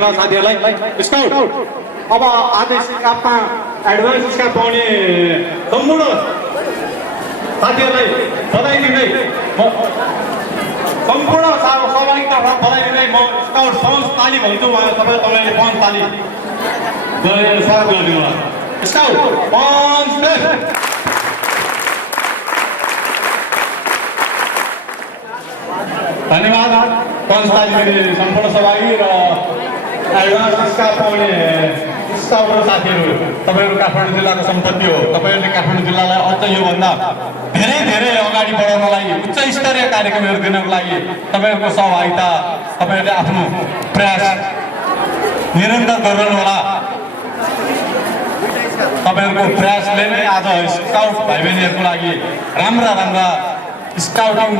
धन्यवाद साथीहरूलाई। स्काउट अब आज स्कापमा एडभान्स स्काप पाउने सम्पूर्ण साथीहरूलाई बधाई दिँदै सम्पूर्ण सहभागिता बधाई दिँदै म स्काउट 5 ताली भन्छु। तपाईँले 5 ताली गरेर स्वागत गरिदिनु होला। स्काउट 5 धन्यवाद 5 ताली दिने सम्पूर्ण सहभागी र एडभान्स स्काप पाउने स्काउट र साथीहरू। तपाईँहरू काठमाडौँ जिल्लाको सम्पत्ति हो। तपाईँहरूले काठमाडौँ जिल्लालाई अझ योभन्दा धेरै अगाडि बढाउनलाई उच्च स्तरीय कार्यक्रमहरू दिनको लागि तपाईँहरूको सहभागिता, तपाईँहरूले आफ्नो प्रयास निरन्तर गरिरहनु होला। तपाईँहरूको प्रयासले नै आज स्काउट भाइ बहिनीहरूको लागि राम्रा स्काउटिङ